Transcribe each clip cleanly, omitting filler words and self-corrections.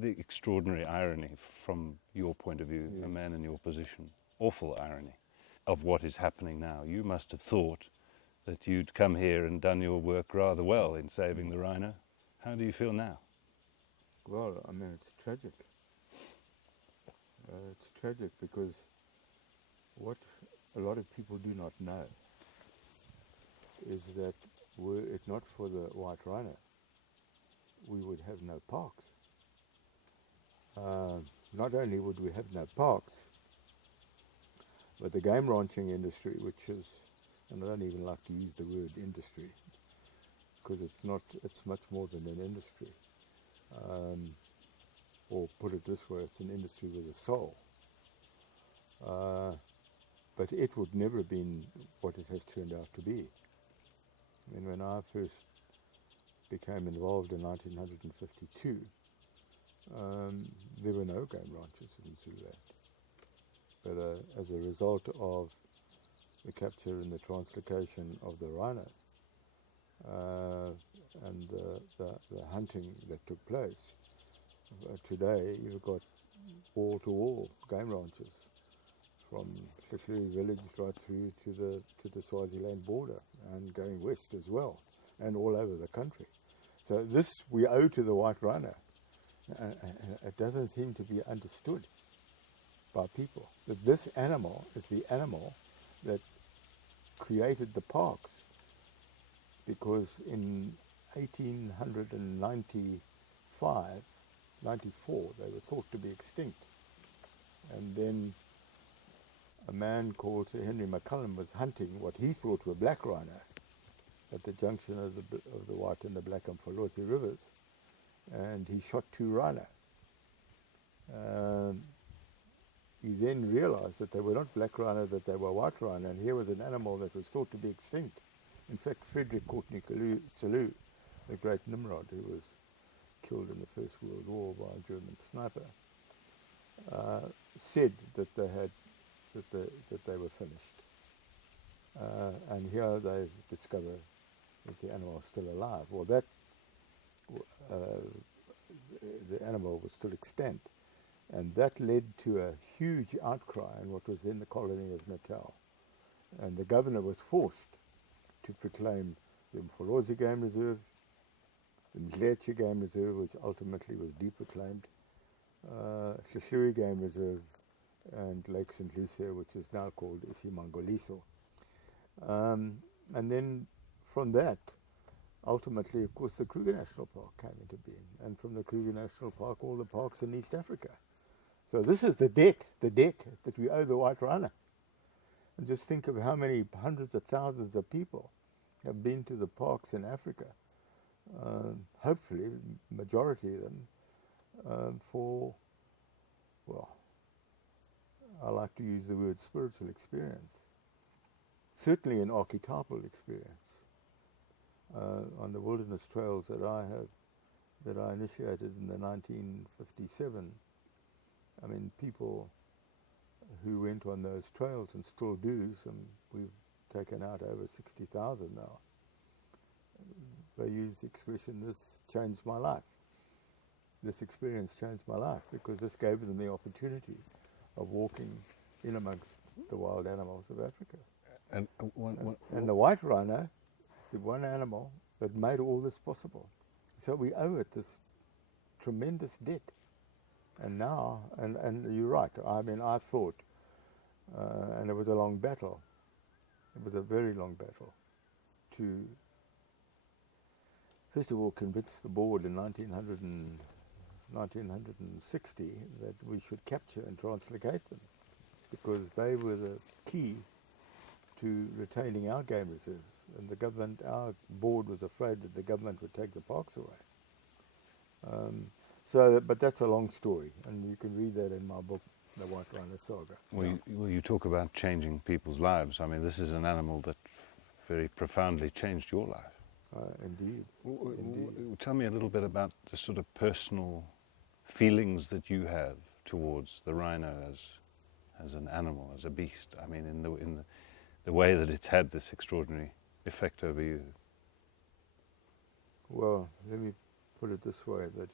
the extraordinary irony from your point of view, Yes. a man in your position, awful irony of what is happening now. You must have thought that you'd come here and done your work rather well in saving the rhino. How do you feel now? Well, I mean, it's tragic. It's tragic because what a lot of people do not know is that were it not for the white rhino, we would have no parks. Not only would we have no parks, but the game ranching industry, which is, and I don't even like to use the word industry, because it's not, it's much more than an industry. Or put it this way, it's an industry with a soul. But it would never have been what it has turned out to be. I mean, when I first became involved in 1952, there were no game ranches in Zululand. But as a result of the capture and the translocation of the rhino and the hunting that took place, today you've got wall-to-wall game ranches from Hluhluwe village right through to the Swaziland border and going west as well, and all over the country. So this we owe to the white rhino. It doesn't seem to be understood by people that this animal is the animal that created the parks, because in 1895, 94, they were thought to be extinct. And then a man called Sir Henry McCullum was hunting what he thought were black rhino at the junction of the White and the Black Mfolozi rivers, and he shot 2 rhino. He then realized that they were not black rhino, that they were white rhino, and here was an animal that was thought to be extinct. In fact, Frederick Courtenay Selous, the great Nimrod, who was killed in the First World War by a German sniper, said that they had that they were finished. And here they discover that the animal is still alive. Well, that the animal was still extant, and that led to a huge outcry in what was then the colony of Natal. And the governor was forced to proclaim the Mfolozi Game Reserve, the Mdletshe Game Reserve, which ultimately was deproclaimed, Hluhluwe Game Reserve, and Lake St. Lucia, which is now called Isimangaliso. And then from that, ultimately, of course, the Kruger National Park came into being. And from the Kruger National Park, all the parks in East Africa. So this is the debt that we owe the white rhino. And just think of how many hundreds of thousands of people have been to the parks in Africa. Hopefully, majority of them, for, well, I like to use the word spiritual experience. Certainly an archetypal experience. On the wilderness trails that I initiated in the 1957, I mean, people who went on those trails and still do, we've taken out over 60,000 now. They use the expression, this changed my life. This experience changed my life, because this gave them the opportunity of walking in amongst the wild animals of Africa. And And the white rhino is the one animal that made all this possible. So we owe it this tremendous debt. And now, and you're right, I mean, I thought, and it was a long battle, it was a very long battle, to first of all convince the board in 1960 that we should capture and translocate them, because they were the key to retaining our game reserves. And the government, our board was afraid that the government would take the parks away. But that's a long story, and you can read that in my book, The White Rhino Saga. well, you talk about changing people's lives. I mean, this is an animal that very profoundly changed your life. Indeed. Tell me a little bit about the sort of personal feelings that you have towards the rhino as an animal, as a beast. I mean, in the way that it's had this extraordinary effect over you. Well, let me put it this way, that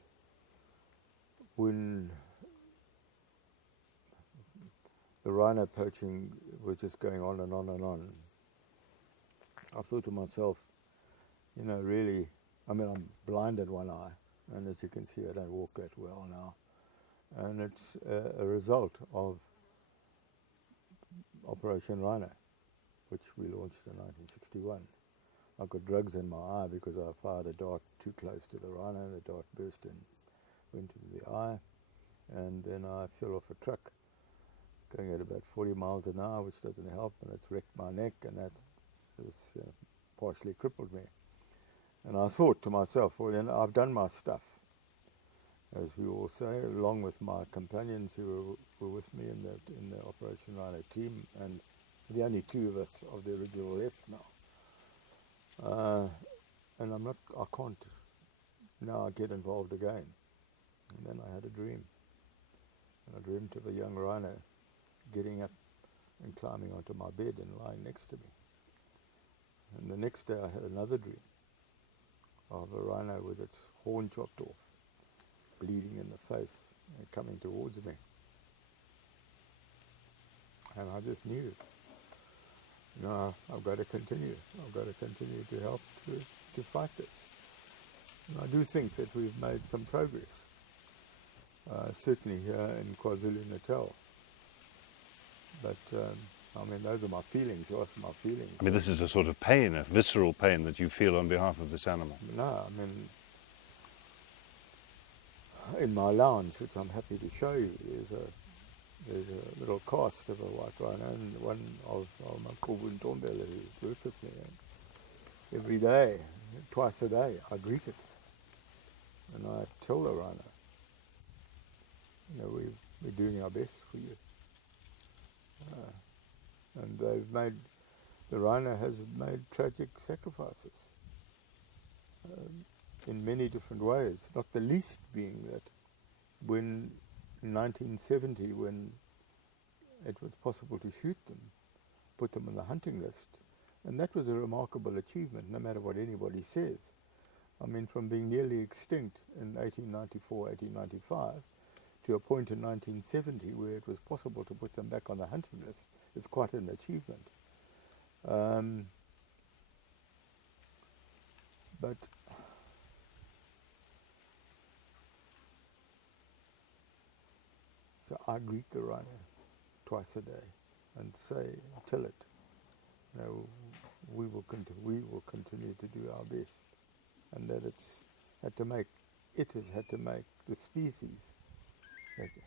when the rhino poaching was just going on and on and on, I thought to myself, you know, really, I mean, I'm blind in one eye, and as you can see, I don't walk that well now. And it's a result of Operation Rhino, which we launched in 1961. I got drugs in my eye because I fired a dart too close to the rhino. The dart burst and went into the eye, and then I fell off a truck going at about 40 miles an hour, which doesn't help, and it's wrecked my neck, and that's partially crippled me. And I thought to myself, well, then I've done my stuff, as we all say, along with my companions who were with me in the Operation Rhino team, and the only two of us of the original left now. And I can't now get involved again. And then I had a dream. And I dreamt of a young rhino getting up and climbing onto my bed and lying next to me. And the next day I had another dream of a rhino with its horn chopped off, bleeding in the face and coming towards me. And I just knew, no, I've got to continue. I've got to continue to help to fight this. And I do think that we've made some progress, certainly here in KwaZulu-Natal. But I mean, those are my feelings. You ask my feelings. I mean, this is a sort of pain, a visceral pain that you feel on behalf of this animal. No, I mean, in my lounge, which I'm happy to show you, there's a little cast of a white rhino, and one of my Kobun Tombele who worked with me. And every day, twice a day, I greet it. And I tell the rhino, you know, we're doing our best for you. And the rhino has made tragic sacrifices in many different ways, not the least being that when in 1970, when it was possible to shoot them, put them on the hunting list, and that was a remarkable achievement, no matter what anybody says. I mean, from being nearly extinct in 1894, 1895, to a point in 1970 where it was possible to put them back on the hunting list, is quite an achievement. But so I greet the rhino twice a day and say, tell it, you know, we will continue to do our best, and that it has had to make the species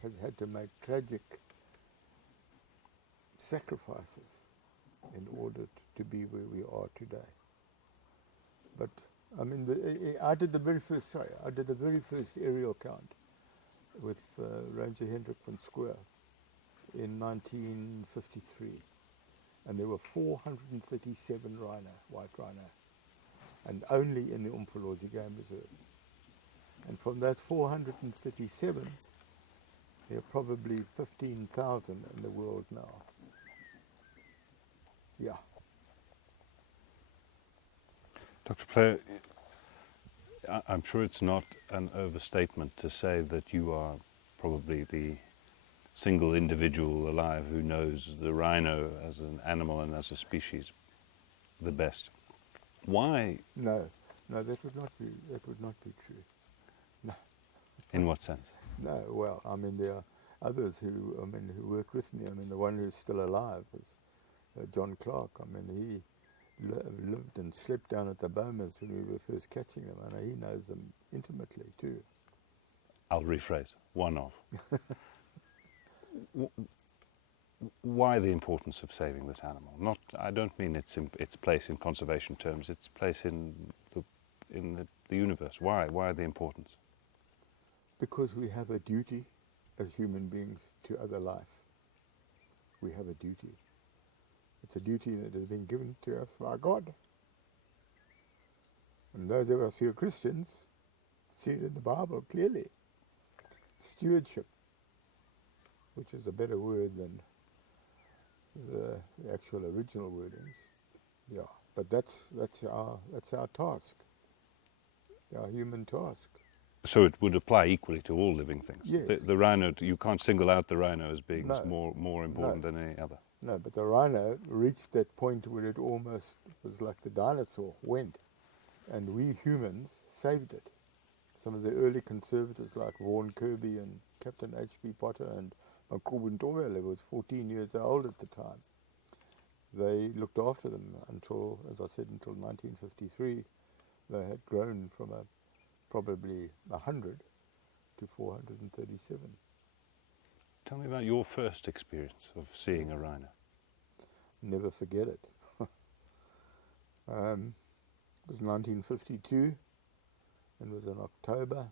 has had to make tragic sacrifices in order to be where we are today. But I mean, I did the very first aerial count with Ranger Hendrik van Square in 1953, and there were 437 white rhino, and only in the Umfolozi Game Reserve. And from that 437, there are probably 15,000 in the world now. Yeah. Dr. Player, I'm sure it's not an overstatement to say that you are probably the single individual alive who knows the rhino as an animal and as a species the best. Why? No, that would not be true. No. In what sense? No, well, I mean, there are others who worked with me. I mean, the one who's still alive is John Clark. I mean, he lived and slept down at the Bomas when we were first catching them, and he knows them intimately too. I'll rephrase, one of. Why the importance of saving this animal? I don't mean its place in conservation terms, its place in the universe. Why the importance? Because we have a duty as human beings to other life. We have a duty. It's a duty that has been given to us by God. And those of us who are Christians see it in the Bible clearly. Stewardship, which is a better word than the actual original wordings. Yeah, but that's our task, our human task. So it would apply equally to all living things. Yes. The rhino, you can't single out the rhino as being No. more important than any other. No, but the rhino reached that point where it almost was like the dinosaur went, and we humans saved it. Some of the early conservators like Vaughan Kirby and Captain H.B. Potter and Makubu Ntombela was 14 years old at the time. They looked after them until, as I said, until 1953. They had grown from probably 100 to 437. Tell me about your first experience of seeing a rhino. Never forget it. It was 1952, and it was in October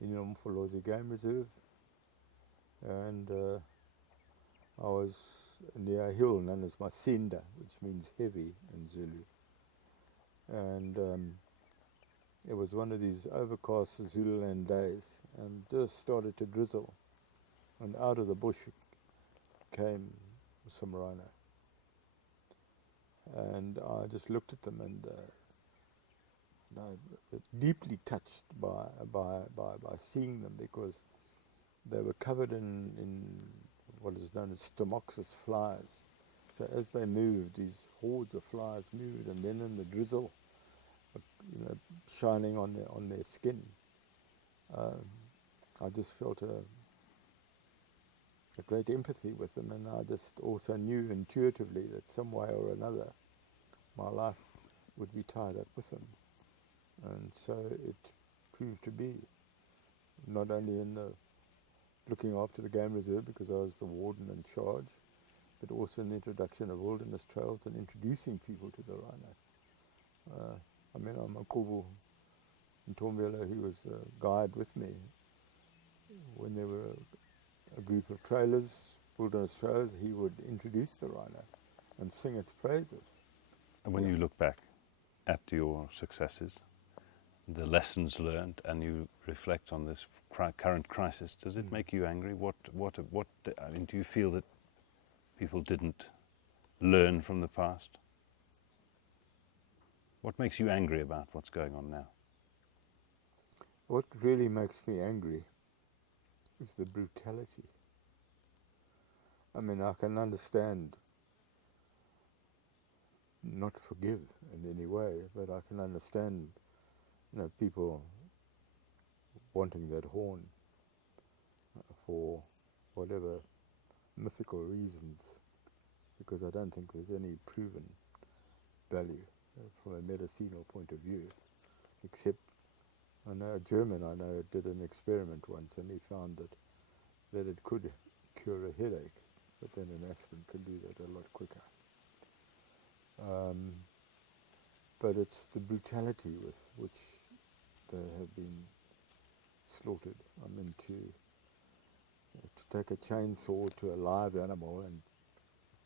in Umfolozi Game Reserve, and I was near a hill known as Masinda, which means heavy in Zulu, and it was one of these overcast Zululand days, and just started to drizzle, and out of the bush came some rhino. And I just looked at them, and deeply touched by seeing them, because they were covered in what is known as Stomoxys flies. So as they moved, these hordes of flies moved, and then in the drizzle, shining on their skin, I just felt a great empathy with them, and I just also knew intuitively that some way or another my life would be tied up with them. And so it proved to be, not only in the looking after the game reserve, because I was the warden in charge, but also in the introduction of wilderness trails and introducing people to the rhino. I'm a Makubu Ntombela, who was a guide with me when there were a group of trailers, wilderness trailers. He would introduce the rhino and sing its praises. And when you look back at your successes, the lessons learned, and you reflect on this current crisis, does it make you angry? I mean, do you feel that people didn't learn from the past? What makes you angry about what's going on now? What really makes me angry is the brutality. I mean, I can understand not forgive in any way, but I can understand, people wanting that horn for whatever mythical reasons, because I don't think there's any proven value from a medicinal point of view, except I know a German did an experiment once, and he found that it could cure a headache, but then an aspirin could do that a lot quicker. But it's the brutality with which they have been slaughtered. I mean, to take a chainsaw to a live animal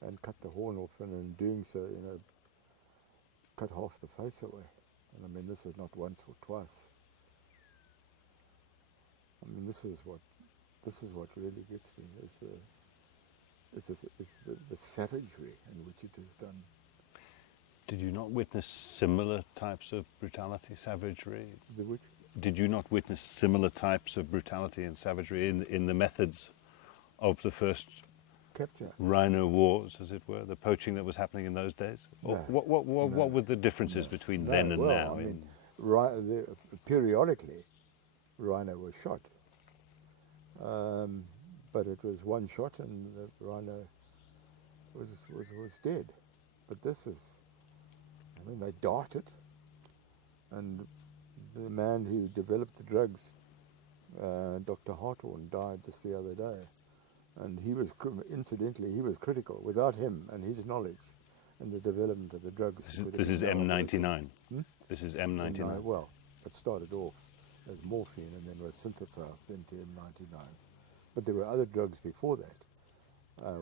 and cut the horn off, and in doing so, cut half the face away. And I mean, this is not once or twice. I mean, this is what really gets me, is the savagery in which it is done. Did you not witness similar types of brutality, savagery? The which? Did you not witness similar types of brutality and savagery in the methods of the first Capture. rhino wars, as it were, the poaching that was happening in those days? Or No. what were the differences between then and now? I mean, periodically, rhino was shot. But it was one shot and the rhino was dead. But this is, I mean, they darted, and the man who developed the drugs, Dr. Harthorn, died just the other day, and he was, incidentally, he was critical. Without him and his knowledge and the development of the drugs. This is M99. Hmm? This is M99. Well, it started off as morphine and then was synthesized into M99. But there were other drugs before that,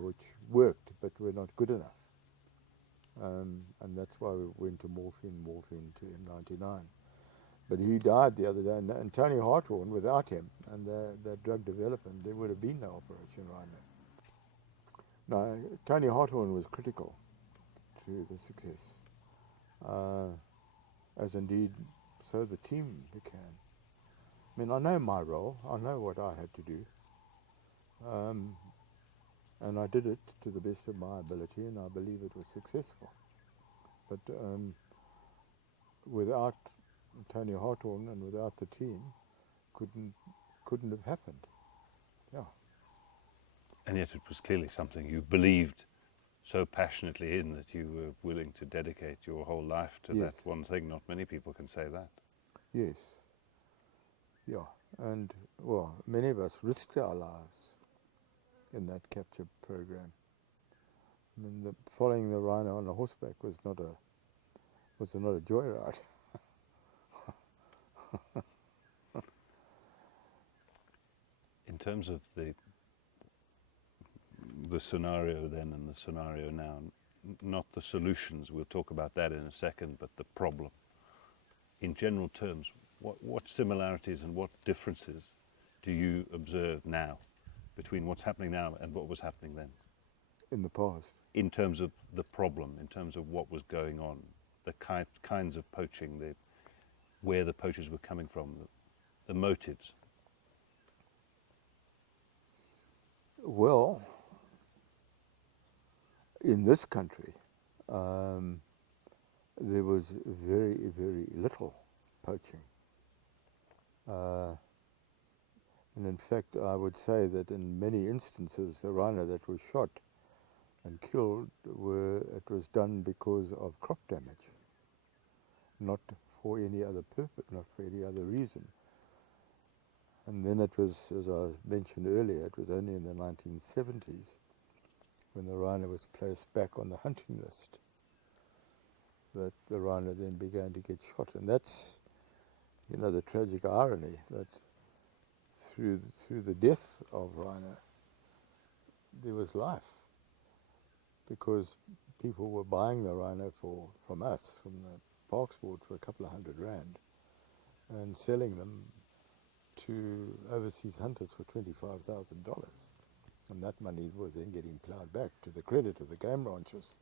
which worked but were not good enough. And that's why we went to morphine to M99. But he died the other day, and Tony Harthorn, without him and the drug development, there would have been no Operation Rhino. No, Tony Harthorn was critical to the success, as indeed so the team became. I mean, I know my role. I know what I had to do. And I did it to the best of my ability, and I believe it was successful. But without Tony Hawthorne and without the team, couldn't have happened. Yeah. And yet it was clearly something you believed so passionately in that you were willing to dedicate your whole life to Yes. that one thing. Not many people can say that. Yes. Yeah. And well, many of us risked our lives in that capture program. I mean, following the rhino on a horseback was not a joyride. In terms of the scenario then and the scenario now, not the solutions, we'll talk about that in a second, but the problem. In general terms, what similarities and what differences do you observe now between what's happening now and what was happening then? In the past. In terms of the problem, in terms of what was going on, the kinds of poaching, where the poachers were coming from, the motives. Well, in this country, there was very, very little poaching. And in fact, I would say that in many instances, the rhino that was shot and killed, it was done because of crop damage, not for any other purpose, not for any other reason. And then it was, as I mentioned earlier, it was only in the 1970s when the rhino was placed back on the hunting list that the rhino then began to get shot. And that's, you know, the tragic irony that through the death of rhino, there was life, because people were buying the rhino from us, from the Parks Board, for a couple of $100 and selling them to overseas hunters for $25,000. And that money was then getting ploughed back to the credit of the game ranchers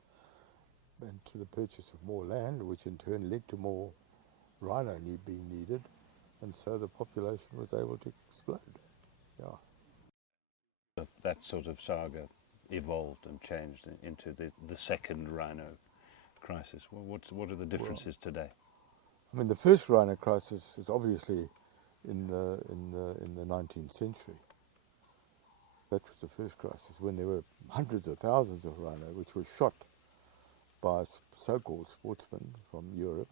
and to the purchase of more land, which in turn led to more rhino being needed, and so the population was able to explode. Yeah. That sort of saga evolved and changed into the second rhino crisis. What are the differences today? I mean, the first rhino crisis is obviously in the 19th century. That was the first crisis, when there were hundreds of thousands of rhino which were shot by so-called sportsmen from Europe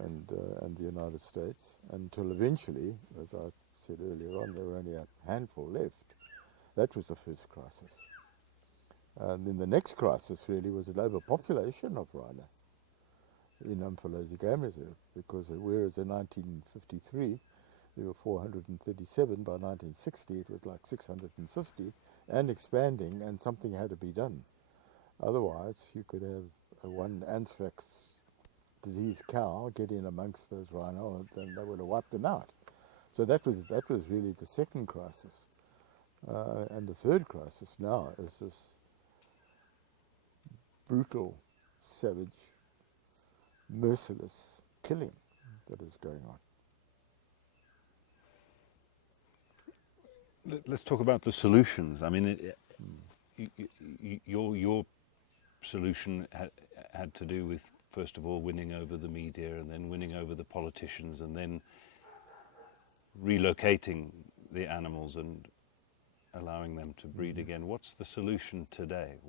and the United States, until eventually, as I said earlier on, there were only a handful left. That was the first crisis. And then the next crisis really was an overpopulation of rhino in Umfolozi Game Reserve, because whereas in 1953 there were 437, by 1960 it was like 650 and expanding, and something had to be done. Otherwise you could have one anthrax diseased cow get in amongst those rhino and they would have wiped them out. So that was really the second crisis. And the third crisis now is this brutal, savage, merciless killing that is going on. Let's talk about the solutions. I mean, your solution had to do with, first of all, winning over the media, and then winning over the politicians, and then relocating the animals and allowing them to breed again. What's the solution today?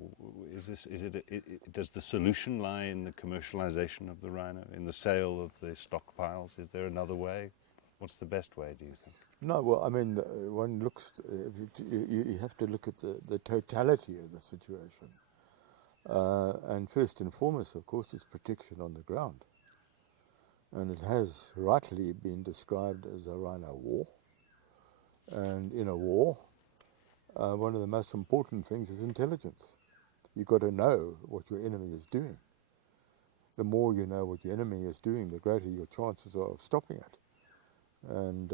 Does the solution lie in the commercialization of the rhino, in the sale of the stockpiles? Is there another way? What's the best way, do you think? No, well, I mean, one looks, you have to look at the totality of the situation. And first and foremost, of course, is protection on the ground. And it has rightly been described as a rhino war. And in a war, one of the most important things is intelligence. You've got to know what your enemy is doing. The more you know what your enemy is doing, the greater your chances are of stopping it. And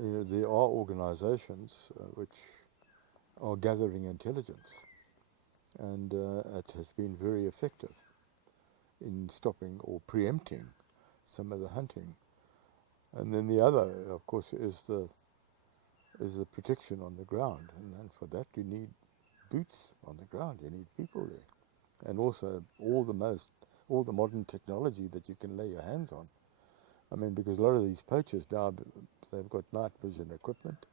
you know, there are organizations which are gathering intelligence, and it has been very effective in stopping or preempting some of the hunting. And then the other, of course, is the protection on the ground, and then for that you need boots on the ground. You need people there, and also all the modern technology that you can lay your hands on. I mean, because a lot of these poachers now, they've got night vision equipment,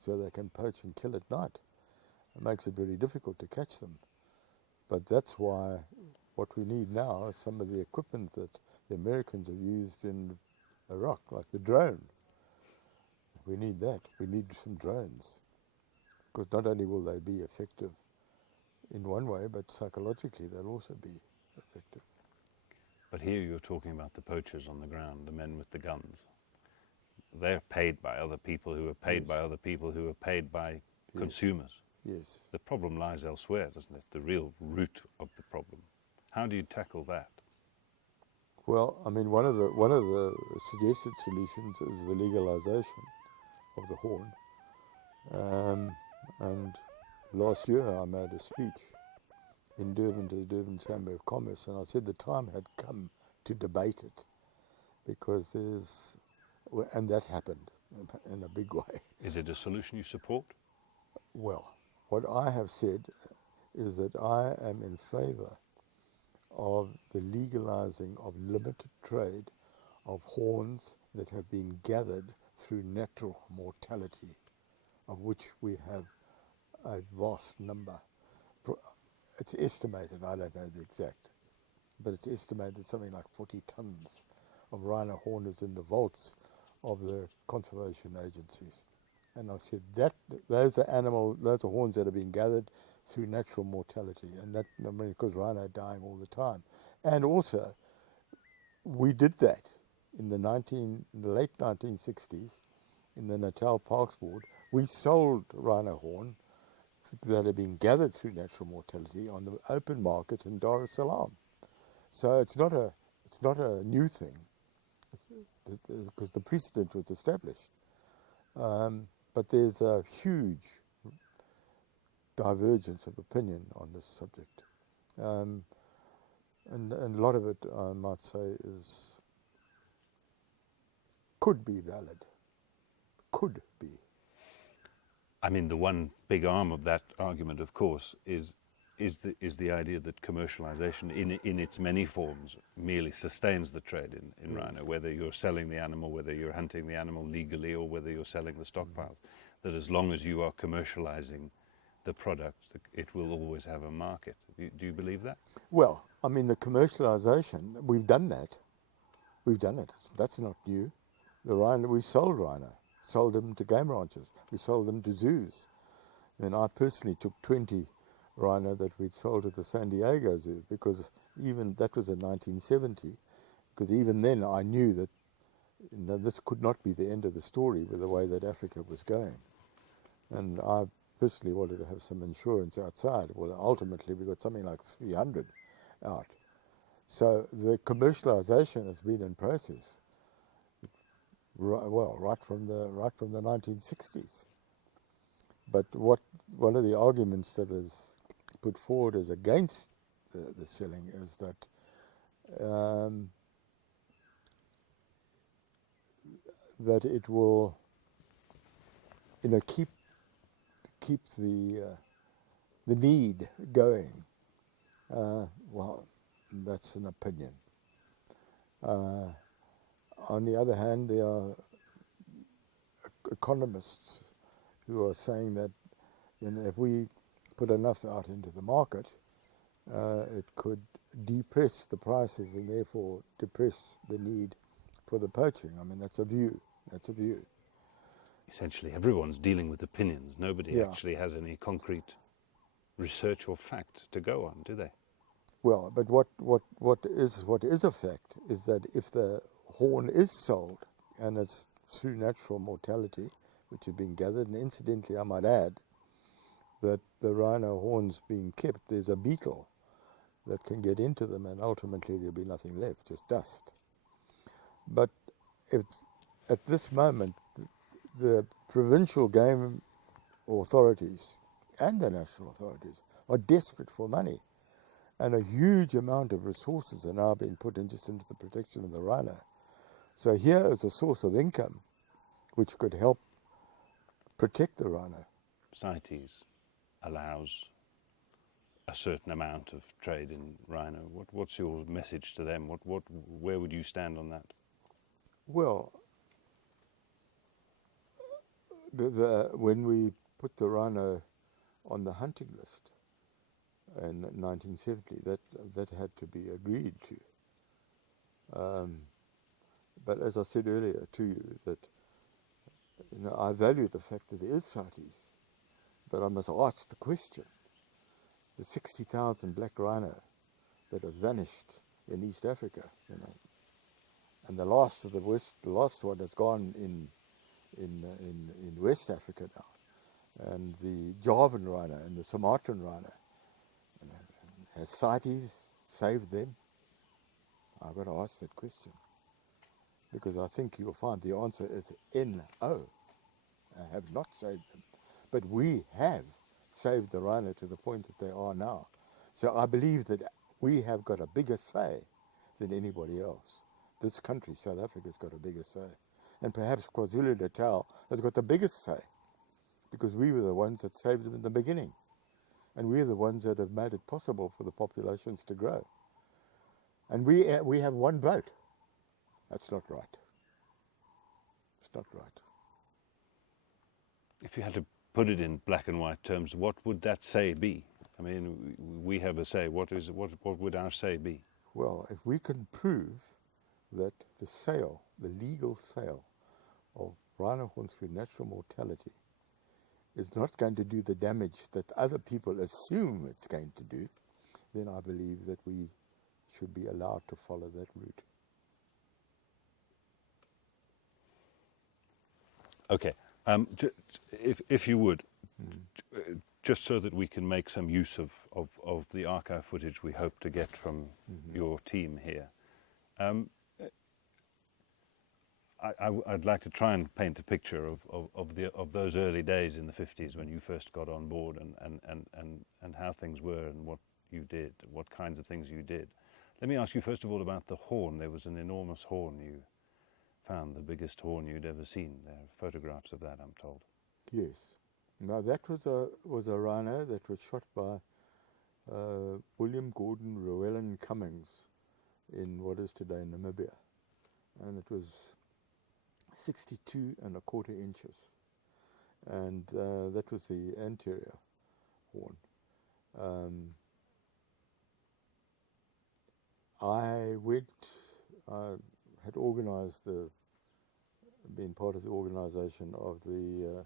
so they can poach and kill at night. It makes it very difficult to catch them. But that's why what we need now is some of the equipment that the Americans have used in Iraq, like the drone. We need that. We need some drones. Because not only will they be effective in one way, but psychologically they'll also be effective. But here you're talking about the poachers on the ground, the men with the guns. They're paid by other people who are paid Yes. by other people who are paid by consumers. Yes. The problem lies elsewhere, doesn't it? The real root of the problem. How do you tackle that? Well, I mean, one of the suggested solutions is the legalization of the horn. And last year I made a speech in Durban to the Durban Chamber of Commerce, and I said the time had come to debate it, because and that happened in a big way. Is it a solution you support? Well, what I have said is that I am in favour of the legalizing of limited trade of horns that have been gathered through natural mortality, of which we have a vast number. It's estimated, I don't know the exact, but it's estimated something like 40 tons of rhino horn is in the vaults of the conservation agencies. And I said that those are horns that have been gathered through natural mortality, and that, I mean, because rhino are dying all the time. And also, we did that in the late 1960s in the Natal Parks Board. We sold rhino horn that had been gathered through natural mortality on the open market in Dar es Salaam. So it's not a new thing, because the precedent was established. But there's a huge divergence of opinion on this subject. And a lot of it, I might say, could be valid. Could be. I mean, the one big arm of that argument, of course, is the idea that commercialization in its many forms merely sustains the trade in Yes. rhino, whether you're selling the animal, whether you're hunting the animal legally, or whether you're selling the stockpiles. That as long as you are commercializing the product, it will always have a market. Do you believe that? Well, I mean, the commercialization, we've done that. We've done it. That's not new. The rhino, we sold rhino. Sold them to game ranchers. We sold them to zoos. I mean, I personally took 20 rhino that we'd sold at the San Diego Zoo, because even that was in 1970, because even then I knew that this could not be the end of the story with the way that Africa was going. And I personally wanted to have some insurance outside. Well, ultimately we got something like 300 out. So the commercialization has been in process. Right from the 1960s. But one of the arguments that is put forward as against the selling is that that it will, keep the need going. Well, that's an opinion. On the other hand, there are economists who are saying that if we put enough out into the market, it could depress the prices and therefore depress the need for the poaching. I mean, that's a view. That's a view. Essentially, everyone's dealing with opinions. Nobody Yeah. actually has any concrete research or fact to go on, do they? Well, but what is a fact is that if the horn is sold and it's through natural mortality, which has been gathered, and incidentally I might add that the rhino horns being kept, there's a beetle that can get into them, and ultimately there'll be nothing left, just dust. But if at this moment the provincial game authorities and the national authorities are desperate for money, and a huge amount of resources are now being put in just into the protection of the rhino. So here is a source of income which could help protect the rhino. CITES allows a certain amount of trade in rhino. What's your message to them? Where would you stand on that? Well, when we put the rhino on the hunting list in 1970, that had to be agreed to. But as I said earlier to you, that I value the fact that there is CITES, but I must ask the question: the 60,000 black rhino that have vanished in East Africa, and the last one has gone in West Africa now, and the Javan rhino and the Sumatran rhino, has CITES saved them? I've got to ask that question, because I think you'll find the answer is no. I have not saved them, but we have saved the rhino to the point that they are now. So I believe that we have got a bigger say than anybody else. This country, South Africa, has got a bigger say. And perhaps KwaZulu-Natal has got the biggest say, because we were the ones that saved them in the beginning. And we're the ones that have made it possible for the populations to grow. And we have one vote. That's not right. It's not right. If you had to put it in black and white terms, what would that say be? I mean, we have a say. What would our say be? Well, if we can prove that the legal sale of rhino horns through natural mortality is not going to do the damage that other people assume it's going to do, then I believe that we should be allowed to follow that route. Okay. If you would, just so that we can make some use of the archive footage we hope to get from your team here, I'd like to try and paint a picture of those early days in the 50s when you first got on board, and how things were and what you did, what kinds of things you did. Let me ask you first of all about the horn. There was an enormous horn you found, the biggest horn you'd ever seen. There are photographs of that, I'm told. Yes. Now that was a rhino that was shot by William Gordon Llewellyn Cummings in what is today Namibia, and it was 62 and a quarter inches, and that was the anterior horn. I had been part of the organisation of the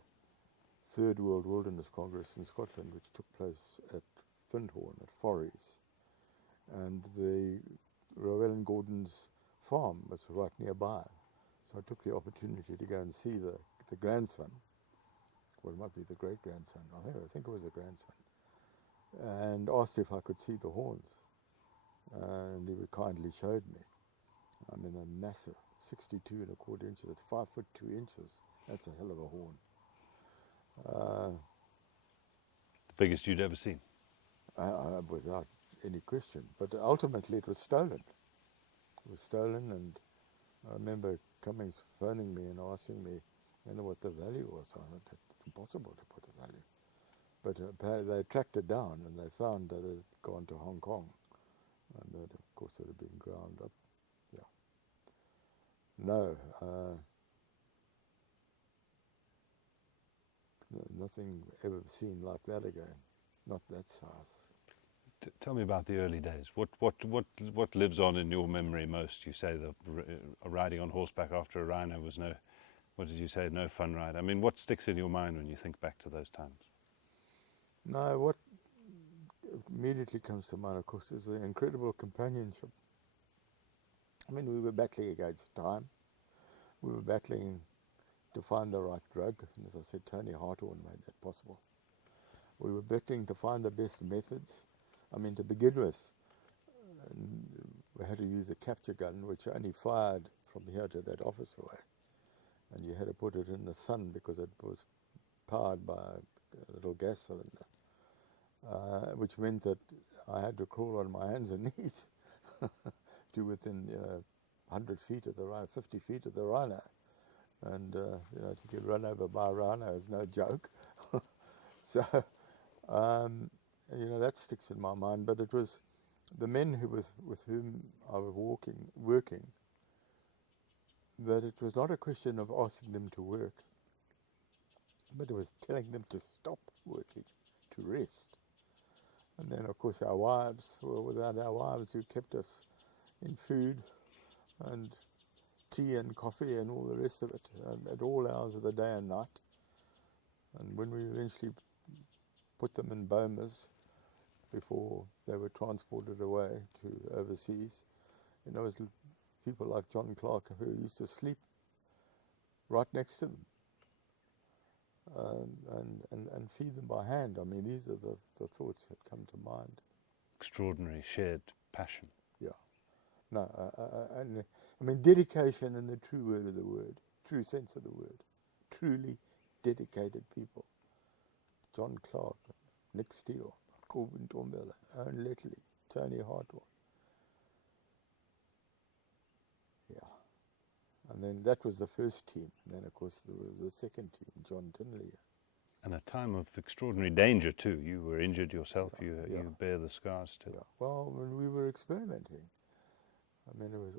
Third World Wilderness Congress in Scotland, which took place at Findhorn at Forries, and the Llewellyn Gordon's farm was right nearby. So I took the opportunity to go and see the grandson, well, it might be the great-grandson, I think it was a grandson, and asked if I could see the horns. And he kindly showed me. I mean, a massive 62 and a quarter inches, it's 5 foot 2 inches. That's a hell of a horn. The biggest you'd ever seen? Without any question. But ultimately it was stolen. It was stolen, and I remember Cummings phoning me and asking me, what the value was. I thought it's impossible to put a value. But they tracked it down and they found that it had gone to Hong Kong. And that, of course, it had been ground up. Yeah. No, nothing ever seen like that again. Not that size. Tell me about the early days. What lives on in your memory most? You say the riding on horseback after a rhino was no fun ride. I mean, what sticks in your mind when you think back to those times? No, what immediately comes to mind, of course, is the incredible companionship. I mean, we were battling against time. We were battling to find the right drug. And as I said, Tony Harthorn made that possible. We were battling to find the best methods. I mean, to begin with, we had to use a capture gun, which only fired from here to that office away. And you had to put it in the sun because it was powered by a little gas cylinder, which meant that I had to crawl on my hands and knees to within 100 feet of the rhino, 50 feet of the rhino. And, you know, to get run over by a rhino is no joke. So, you know, that sticks in my mind. But it was the men with whom I was working, that it was not a question of asking them to work, but it was telling them to stop working, to rest. And then, of course, our wives, well, without our wives who kept us in food and tea and coffee and all the rest of it, at all hours of the day and night. And when we eventually put them in bomas before they were transported away to overseas, you know, it was people like John Clark who used to sleep right next to them and feed them by hand. I mean, these are the thoughts that come to mind. Extraordinary shared passion. Yeah. No, and I mean, dedication in the true word of the word, true sense of the word. Truly dedicated people. John Clark, Nick Steele, Corbin Tombella, Aaron Letley, Tony Hartwell. Yeah. And then that was the first team. And then, of course, there was the second team, John Tinley. And a time of extraordinary danger too. You were injured yourself. Yeah, You bear the scars still. Yeah. Well, when we were experimenting, I mean, it was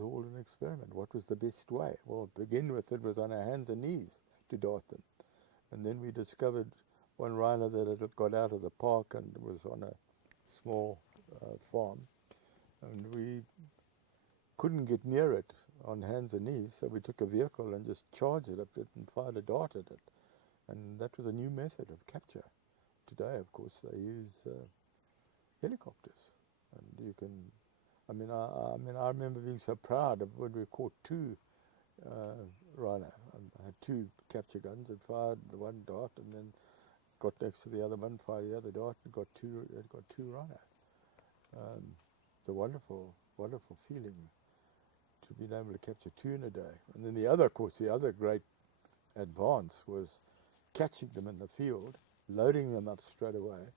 all an experiment. What was the best way? Well, to begin with, it was on our hands and knees to dart them. And then we discovered one rhino that had got out of the park and was on a small farm. And we couldn't get near it on hands and knees, so we took a vehicle and just charged it up it and fired a dart at it. And that was a new method of capture. Today, of course, they use helicopters. And you can, I mean, I remember being so proud of when we caught two rhino. I had two capture guns and fired the one dart and then got next to the other one, fired the other dart and got two rhino. It's a wonderful, wonderful feeling to be able to capture two in a day. And then the other, of course, the other great advance was catching them in the field, loading them up straight away,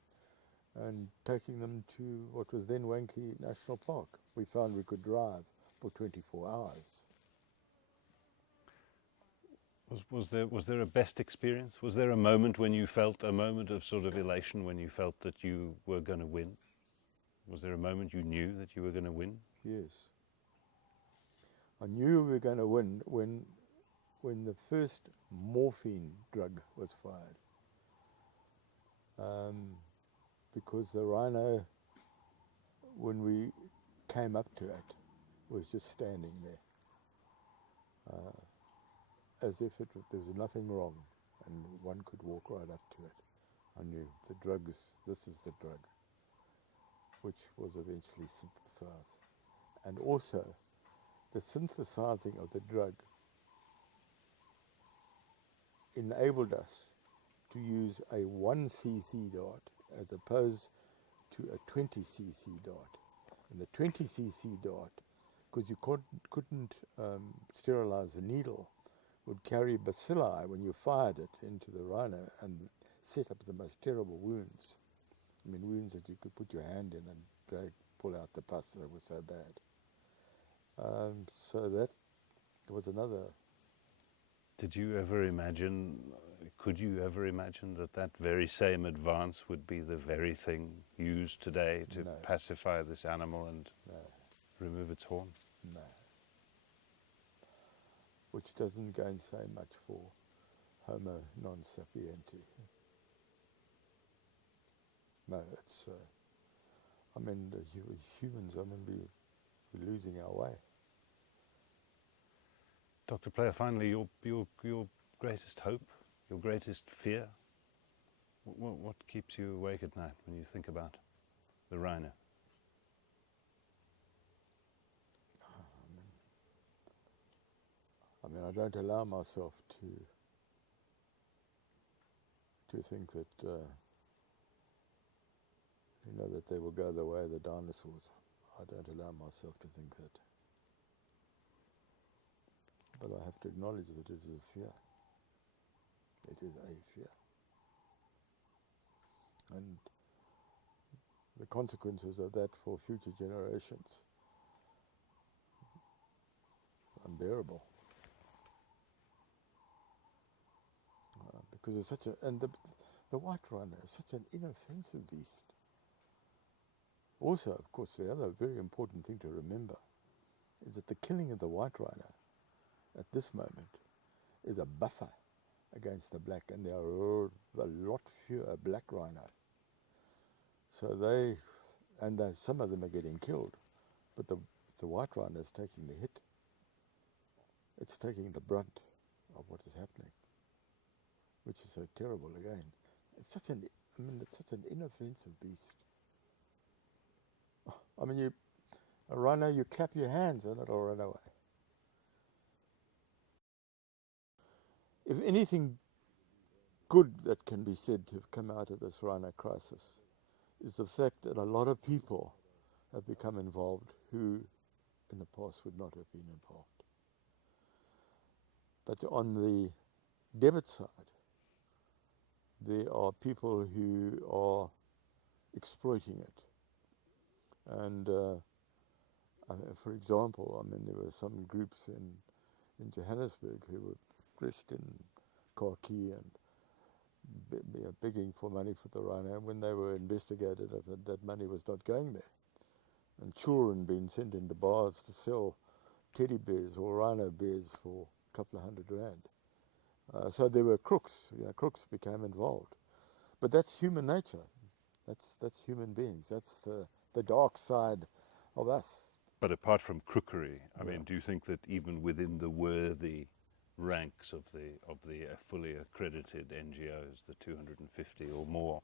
and taking them to what was then Wankie National Park. We found we could drive for 24 hours. Was there a best experience? Was there a moment when you felt a moment of sort of elation when you felt that you were going to win? Was there a moment you knew that you were going to win? Yes. I knew we were going to win when the first morphine drug was fired. Because the rhino, when we came up to it, was just standing there. As if there was nothing wrong and one could walk right up to it. I knew this is the drug, which was eventually synthesized. And also, the synthesizing of the drug enabled us to use a 1 cc dart as opposed to a 20 cc dart. And the 20 cc dart, because you couldn't sterilize the needle, would carry bacilli when you fired it into the rhino and set up the most terrible wounds. I mean, wounds that you could put your hand in and pull out the pus that was so bad. So that was another. Did you ever imagine, could you ever imagine that very same advance would be the very thing used today to pacify this animal and remove its horn? No. Which doesn't go and say much for Homo non sapienti. No, it's, I mean, humans, I mean, we're losing our way. Dr. Player, finally, your greatest hope, your greatest fear, what keeps you awake at night when you think about the rhino? I mean, I don't allow myself to think that, that they will go the way of the dinosaurs. I don't allow myself to think that. But I have to acknowledge that it is a fear. It is a fear. And the consequences of that for future generations unbearable. Because it's such a, and the white rhino is such an inoffensive beast. Also, of course, the other very important thing to remember is that the killing of the white rhino at this moment is a buffer against the black, and there are a lot fewer black rhino. So some of them are getting killed, but the white rhino is taking the hit. It's taking the brunt of what is happening, which is so terrible again. It's such an inoffensive beast. I mean, a rhino, you clap your hands and it'll run away. If anything good that can be said to have come out of this rhino crisis is the fact that a lot of people have become involved who in the past would not have been involved. But on the debit side, there are people who are exploiting it. And for example, I mean, there were some groups in Johannesburg who were dressed in khaki and begging for money for the rhino. When they were investigated, that money was not going there. And children being sent into bars to sell teddy bears or rhino bears for a couple of $100. So there were crooks. Crooks became involved. But that's human nature. That's human beings. That's the dark side of us. But apart from crookery, I mean, do you think that even within the worthy ranks of the fully accredited NGOs, the 250 or more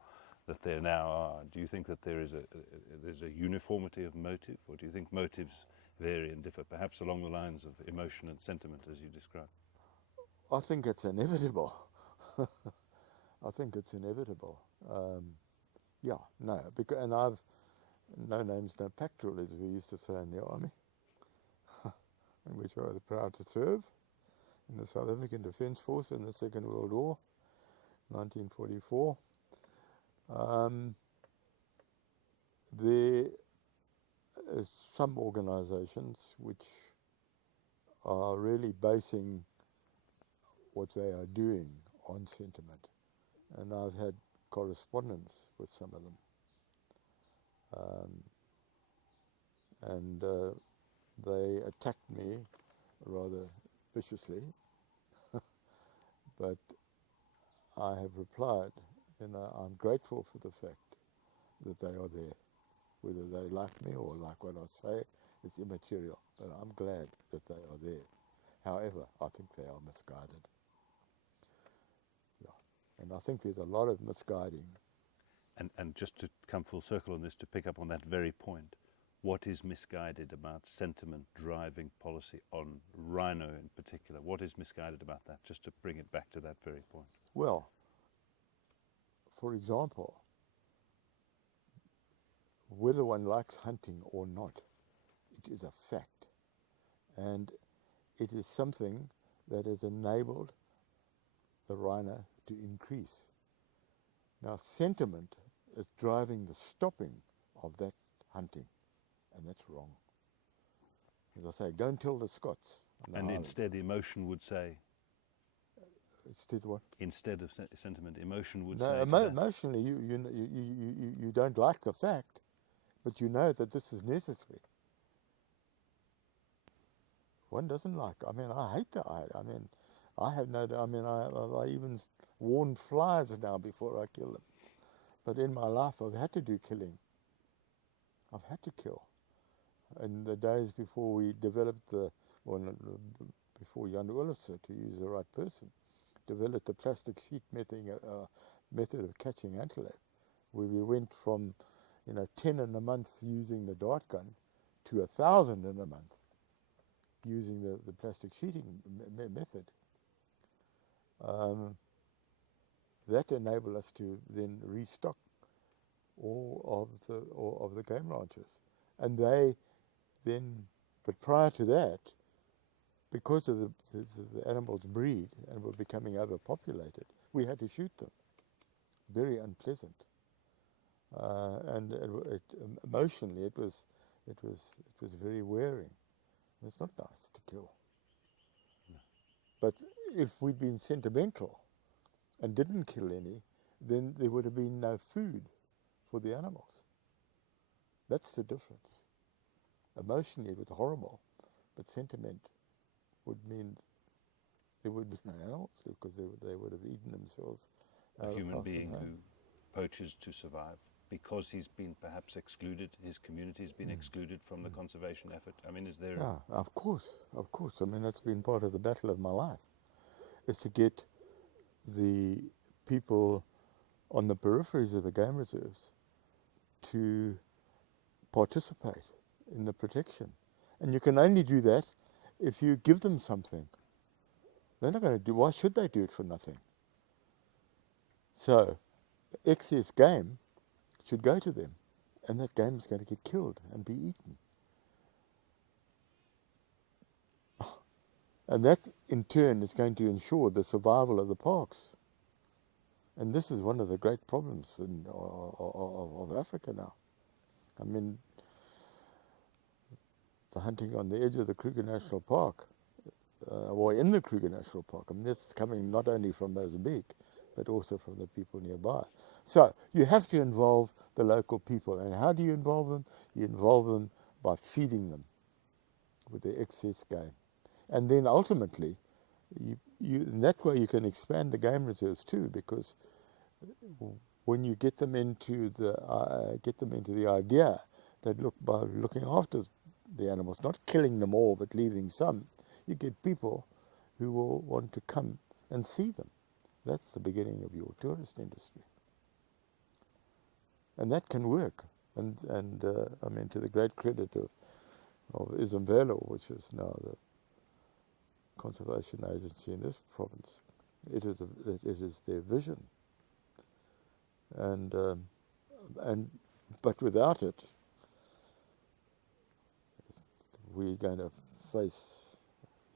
that there now are, do you think that there's a uniformity of motive, or do you think motives vary and differ, perhaps along the lines of emotion and sentiment as you described? I think it's inevitable. I think it's inevitable. And I've no names, no pactoral, as we used to say in the army, in which I was proud to serve in the South African Defence Force in the Second World War, 1944. There is some organisations which are really basing what they are doing on sentiment, and I've had correspondence with some of them. They attacked me rather viciously, but I have replied, I'm grateful for the fact that they are there. Whether they like me or like what I say, it's immaterial, but I'm glad that they are there. However, I think they are misguided. Yeah. And I think there's a lot of misguiding. And just to come full circle on this, to pick up on that very point, what is misguided about sentiment driving policy on rhino in particular? What is misguided about that, just to bring it back to that very point? Well, for example, whether one likes hunting or not, it is a fact. And it is something that has enabled the rhino to increase. Now, sentiment is driving the stopping of that hunting, and that's wrong. As I say, don't tell the Scots. And instead, emotion would say. Instead what? Instead of sentiment, emotion would no, say. Emotionally, you don't like the fact, but you know that this is necessary. One doesn't like. I mean, I hate that. I mean, I have no. I mean, I even warn flies now before I kill them. But in my life, I've had to do killing. I've had to kill. In the days before we developed before Jan Olofse, to use the right person, developed the plastic sheet method of catching antelope, where we went from 10 in a month using the dart gun to 1,000 in a month using the plastic sheeting method. That enabled us to then restock all of the game ranches, and they then. But prior to that, because of the animals breed and were becoming overpopulated, we had to shoot them. Very unpleasant, and emotionally it was very wearing. It's not nice to kill. But if we'd been sentimental and didn't kill any, then there would have been no food for the animals. That's the difference. Emotionally it was horrible, but sentiment would mean there would be no animals because they would have eaten themselves. A human off being and who home. poaches to survive because he's been perhaps excluded, his community's been excluded from the conservation effort. I mean, is there... Yeah, of course. I mean, that's been part of the battle of my life, is to get the people on the peripheries of the game reserves to participate in the protection. And you can only do that if you give them something. They're not going to do, why should they do it for nothing? So, excess game should go to them, and that game is going to get killed and be eaten. And that, in turn, is going to ensure the survival of the parks. And this is one of the great problems of Africa now. I mean, the hunting on the edge of the Kruger National Park, or in the Kruger National Park, I mean, that's coming not only from Mozambique, but also from the people nearby. So, you have to involve the local people. And how do you involve them? You involve them by feeding them with the excess game. And then ultimately, in that way you can expand the game reserves too, because when you get them into the idea that look, by looking after the animals, not killing them all but leaving some, you get people who will want to come and see them. That's the beginning of your tourist industry, and that can work. And I mean, to the great credit of Izimvelo, which is now the conservation agency in this province, it is their vision. And but without it, we're going to face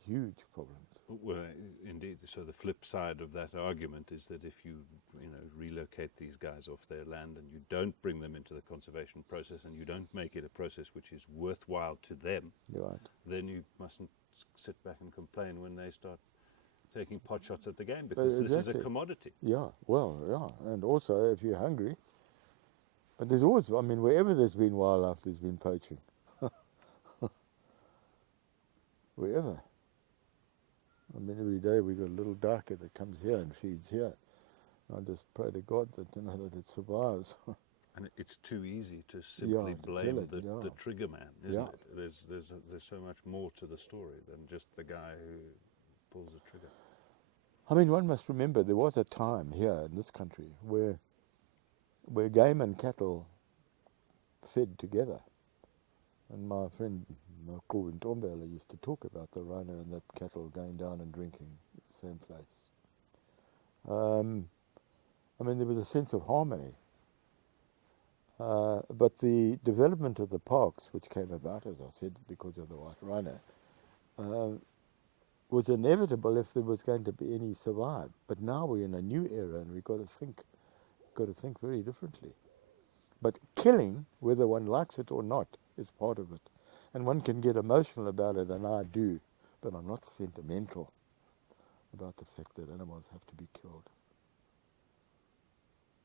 huge problems. Well, indeed. So the flip side of that argument is that if you relocate these guys off their land and you don't bring them into the conservation process and you don't make it a process which is worthwhile to them, Right. then you mustn't sit back and complain when they start taking pot shots at the game, because this is a Exactly. commodity. Yeah, well, yeah. And also, if you're hungry, but there's always, I mean, wherever there's been wildlife, there's been poaching. Wherever. I mean, every day we've got a little darker that comes here and feeds here. I just pray to God that, that it survives. And it's too easy to simply to blame kill it, the trigger man, isn't Yeah. it? There's so much more to the story than just the guy who pulls the trigger. I mean, one must remember there was a time here in this country where game and cattle fed together. And my friend Corwin Tombela used to talk about the rhino and that cattle going down and drinking at the same place. I mean, there was a sense of harmony. But the development of the parks, which came about, as I said, because of the white rhino, was inevitable if there was going to be any survive. But now we're in a new era, and we've got to think very differently. But killing, whether one likes it or not, is part of it. And one can get emotional about it, and I do, but I'm not sentimental about the fact that animals have to be killed.